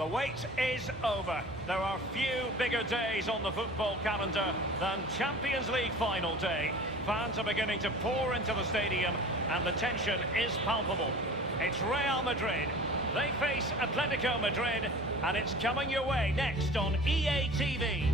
The wait is over. There are few bigger days on the football calendar than Champions League final day. Fans are beginning to pour into the stadium and the tension is palpable. It's Real Madrid. They face Atletico Madrid and it's coming your way next on EA TV.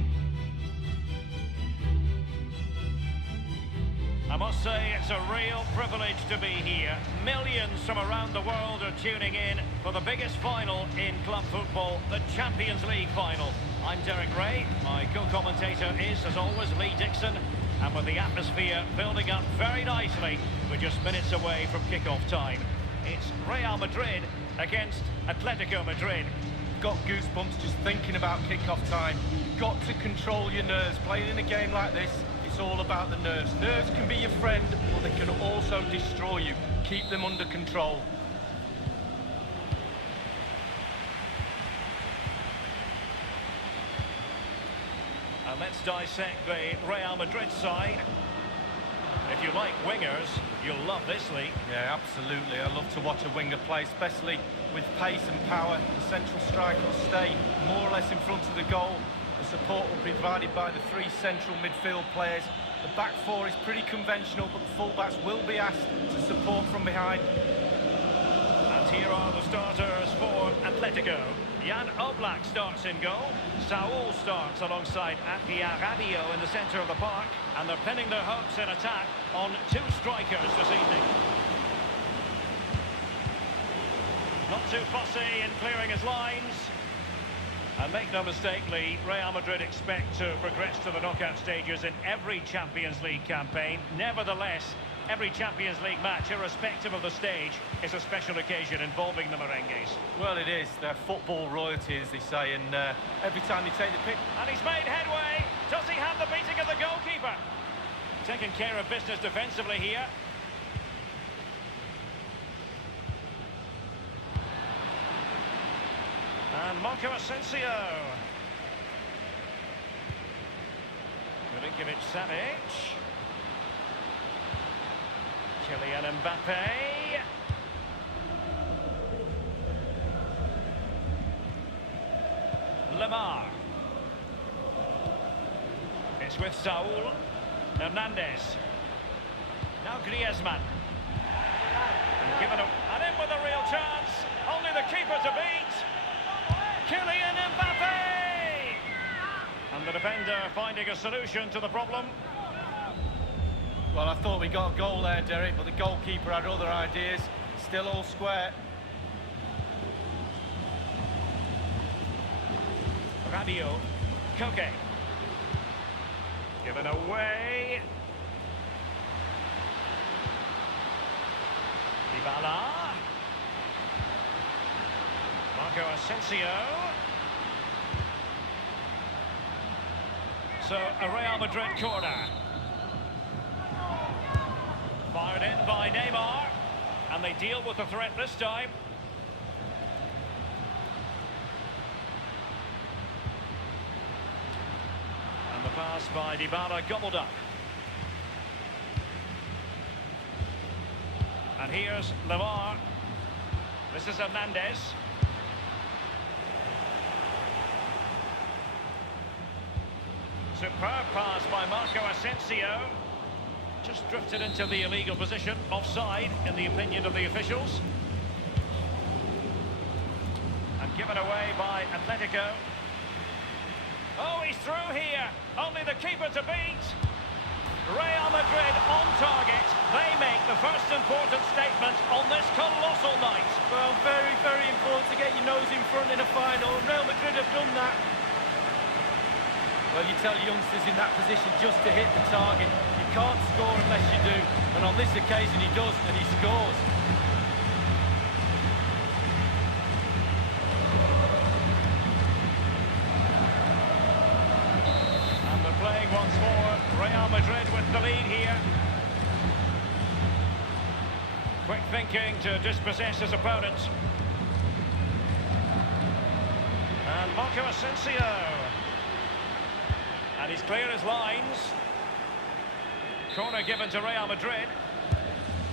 I must say it's a real privilege to be here. Millions from around the world are tuning in for the biggest final in club football, the Champions League final. I'm Derek Ray, my co-commentator is, as always, Lee Dixon, and with the atmosphere building up very nicely, we're just minutes away from kick-off time. It's Real Madrid against Atletico Madrid. Got goosebumps just thinking about kick-off time. Got to control your nerves. Playing in a game like this, it's all about the nerves. Nerves can be your friend, but they can also destroy you. Keep them under control. And let's dissect the Real Madrid side. If you like wingers, you'll love this league. Yeah, absolutely. I love to watch a winger play, especially with pace and power. The central striker will stay more or less in front of the goal. The support will be provided by the three central midfield players. The back four is pretty conventional, but the fullbacks will be asked to support from behind. And here are the starters for Atletico. Jan Oblak starts in goal. Saúl starts alongside Rabiot in the centre of the park. And they're pinning their hopes in attack on two strikers this evening. Not too fussy in clearing his lines. And make no mistake, Lee, Real Madrid expect to progress to the knockout stages in every Champions League campaign. Nevertheless, every Champions League match, irrespective of the stage, is a special occasion involving the Merengues. Well, it is. They're football royalty, as they say, and every time they take the pick... And he's made headway. Does he have the beating of the goalkeeper? Taking care of business defensively here. And Marco Asensio. Milinkovic-Savic. Kylian Mbappe. Lemar. It's with Saúl. Hernandez. Now Griezmann. And given and in with a real chance. Only the keeper to beat. Kylian Mbappe! And the defender finding a solution to the problem. Well, I thought we got a goal there, Derek, but the goalkeeper had other ideas. Still all square. Rabiot. Koke. Given away. Dybala. Marco Asensio. So, a Real Madrid corner. Fired in by Neymar. And they deal with the threat this time. And the pass by Dybala gobbled up. And here's Lemar. This is Hernandez. Superb pass by Marco Asensio. Just drifted into the illegal position, offside in the opinion of the officials. And given away by Atletico. Oh, he's through here. Only the keeper to beat. Real Madrid on target. They make the first important statement on this colossal night. Well, very, very important to get your nose in front in a final. Real Madrid have done that. Well, you tell youngsters in that position just to hit the target. You can't score unless you do. And on this occasion he does, and he scores. And they're playing once more. Real Madrid with the lead here. Quick thinking to dispossess his opponent. And Marco Asensio. And he's clear his lines. Corner given to Real Madrid.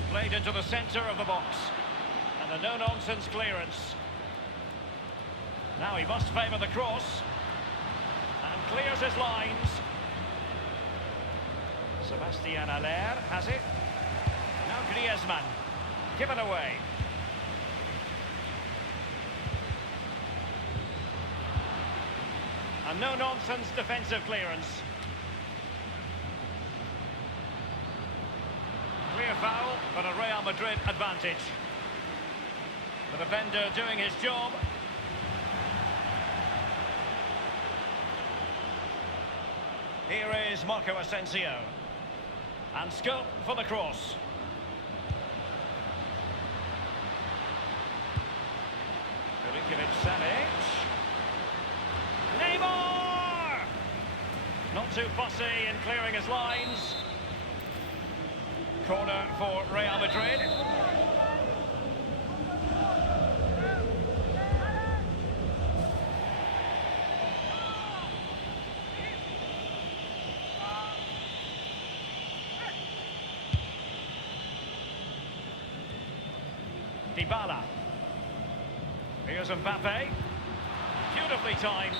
Played into the centre of the box. And a no-nonsense clearance. Now he must favour the cross. And clears his lines. Sebastian Aller has it. Now Griezmann. Given away. A no-nonsense defensive clearance. Clear foul, but a Real Madrid advantage. The defender doing his job. Here is Marco Asensio. And scope for the cross. Savic. Neymar! Not too fussy in clearing his lines. Corner for Real Madrid. Dybala. Here's Mbappe. Beautifully timed.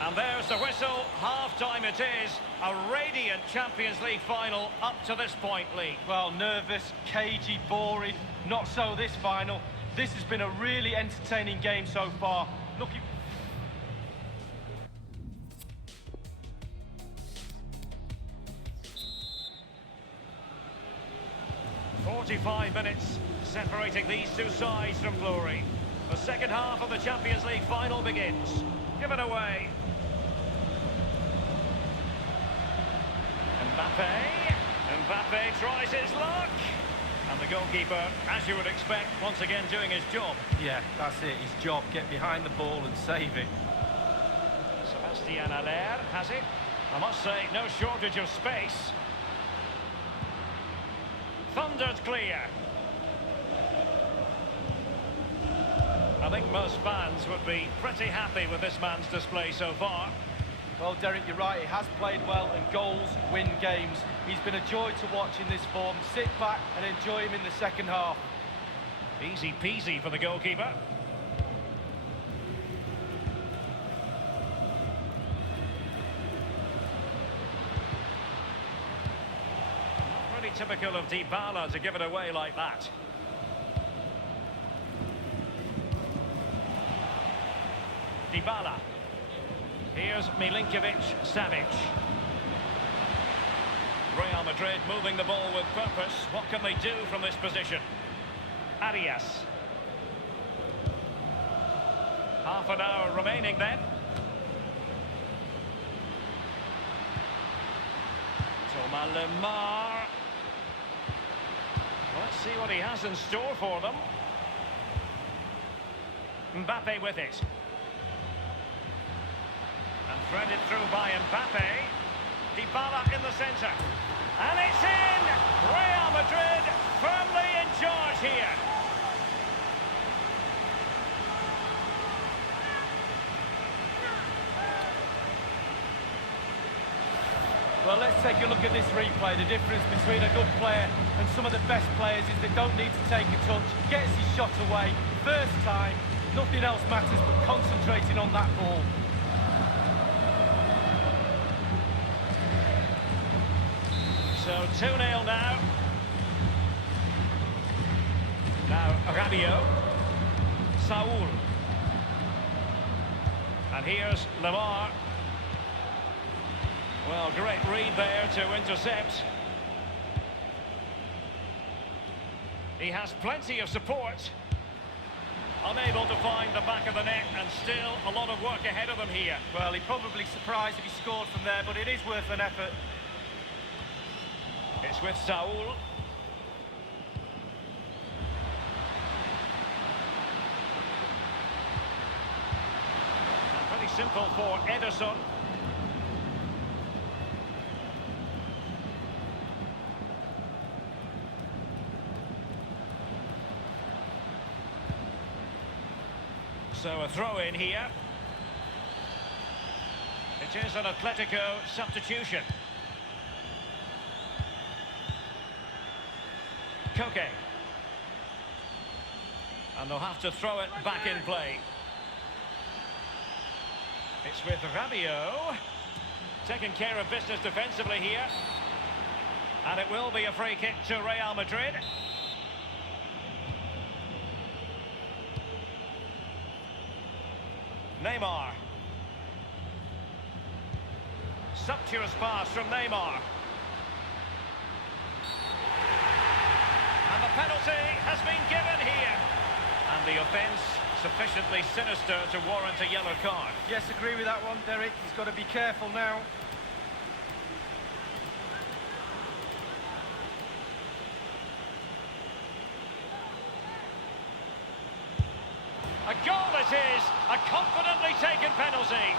And there's the whistle. Half-time it is. A radiant Champions League final up to this point, Lee. Well, nervous, cagey, boring. Not so this final. This has been a really entertaining game so far. Looking... 45 minutes separating these two sides from glory. The second half of the Champions League final begins. Given away. Mbappe tries his luck. And the goalkeeper, as you would expect, once again doing his job. Yeah, that's it, his job. Get behind the ball and save it. Sebastian Aller has it. I must say, no shortage of space. Thundered clear. I think most fans would be pretty happy with this man's display so far. Well, Derek, you're right. He has played well, and goals win games. He's been a joy to watch in this form. Sit back and enjoy him in the second half. Easy peasy for the goalkeeper. Not really typical of Dybala to give it away like that. Dybala. Here's Milinkovic-Savic. Real Madrid moving the ball with purpose. What can they do from this position? Arias. Half an hour remaining then. Thomas Lemar. Let's see what he has in store for them. Mbappe with it. And threaded through by Mbappe. Dybala in the centre. And it's in! Real Madrid firmly in charge here. Well, let's take a look at this replay. The difference between a good player and some of the best players is they don't need to take a touch, gets his shot away, first time, nothing else matters but concentrating on that ball. So 2-0 now. Now Rabiot. Saul. And here's Lemar. Well, great read there to intercept. He has plenty of support. Unable to find the back of the net, and still a lot of work ahead of them here. Well, he'd probably surprised if he scored from there, but it is worth an effort. It's with Saul. Pretty simple for Ederson. So a throw in here. It is an Atletico substitution. Koke. And they'll have to throw it back in play. It's with Rabiot. Taking care of business defensively here. And it will be a free kick to Real Madrid. Neymar. Sumptuous pass from Neymar. And the penalty has been given here. And the offence sufficiently sinister to warrant a yellow card. Yes, agree with that one, Derek. He's got to be careful now. A goal it is, a confidently taken penalty.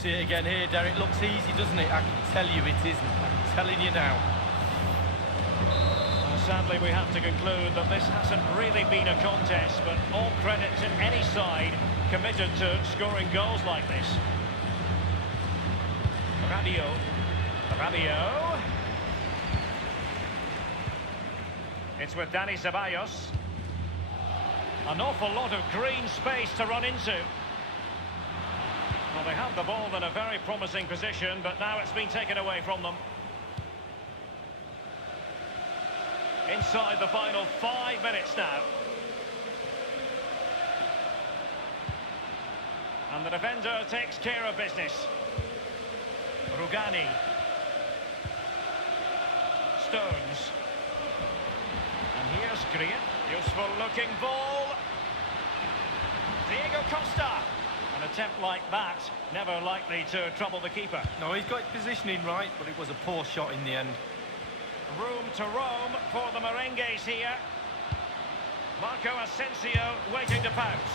See it again here, Derek. Looks easy, doesn't it? I can tell you it isn't. I'm telling you now. Well, sadly, we have to conclude that this hasn't really been a contest, but all credit to any side committed to scoring goals like this. Rabiot. Rabiot. It's with Dani Ceballos. An awful lot of green space to run into. Well, they have the ball in a very promising position, but now it's been taken away from them. Inside the final 5 minutes now. And the defender takes care of business. Rugani. Stones. And here's Green. Useful looking ball. Diego Costa. An attempt like that, never likely to trouble the keeper. No, he's got his positioning right, but it was a poor shot in the end. Room to roam for the Merengues here. Marco Asensio waiting to pounce.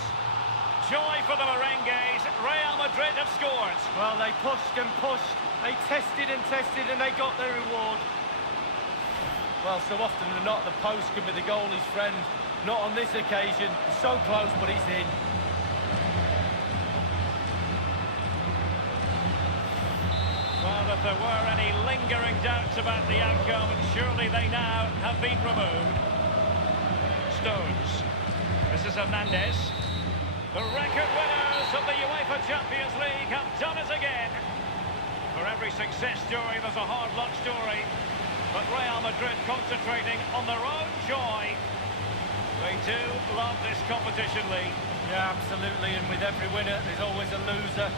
Joy for the Merengues. Real Madrid have scored. Well, they pushed and pushed. They tested and tested, and they got their reward. Well, so often than not, the post can be the goalie's friend. Not on this occasion. So close, but he's in. Well, if there were any lingering doubts about the outcome, surely they now have been removed. Stones. This is Hernandez. The record winners of the UEFA Champions League have done it again. For every success story, there's a hard luck story. But Real Madrid concentrating on their own joy. They do love this competition league. Yeah, absolutely, and with every winner, there's always a loser.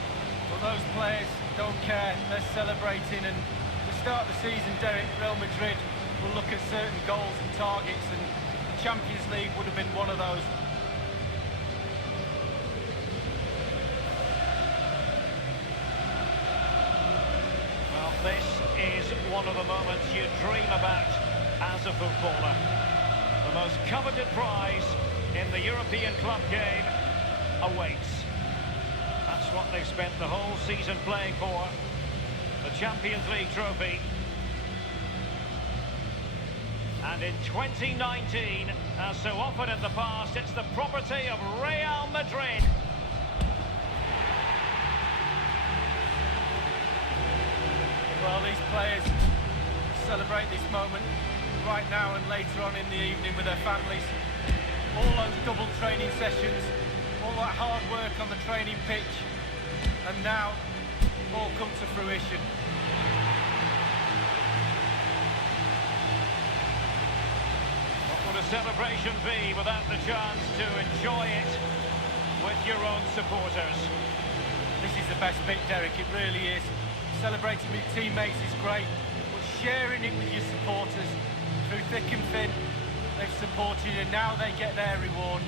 But those players don't care, they're celebrating, and to start the season, Derek, Real Madrid will look at certain goals and targets, and the Champions League would have been one of those. Well, this is one of the moments you dream about as a footballer. The most coveted prize in the European club game awaits. That's what they've spent the whole season playing for. The Champions League trophy. And in 2019, as so often in the past, it's the property of Real Madrid. Well, these players celebrate this moment right now and later on in the evening with their families. All those double training sessions, all that hard work on the training pitch, and now all come to fruition. What would a celebration be without the chance to enjoy it with your own supporters? This is the best bit, Derek, it really is. Celebrating with teammates is great, but sharing it with your supporters through thick and thin, they've supported you and now they get their reward.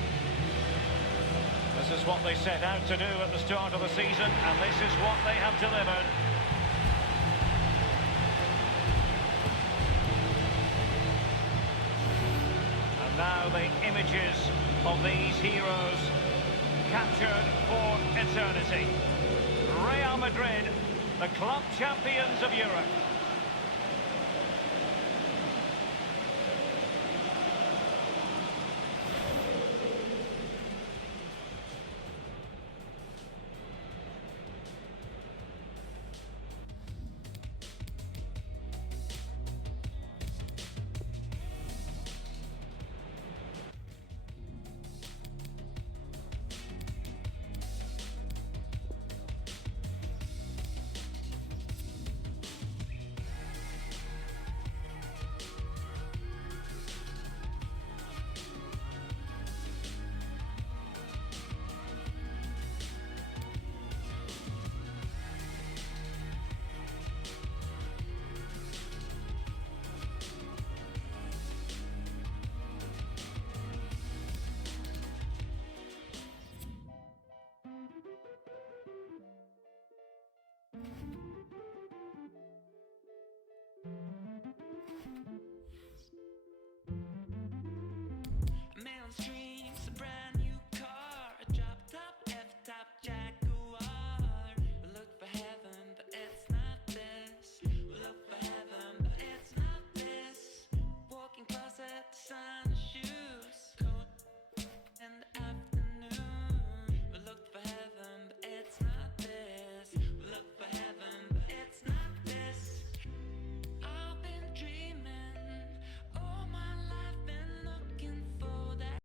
This is what they set out to do at the start of the season, and this is what they have delivered. And now the images of these heroes captured for eternity. Real Madrid, the club champions of Europe.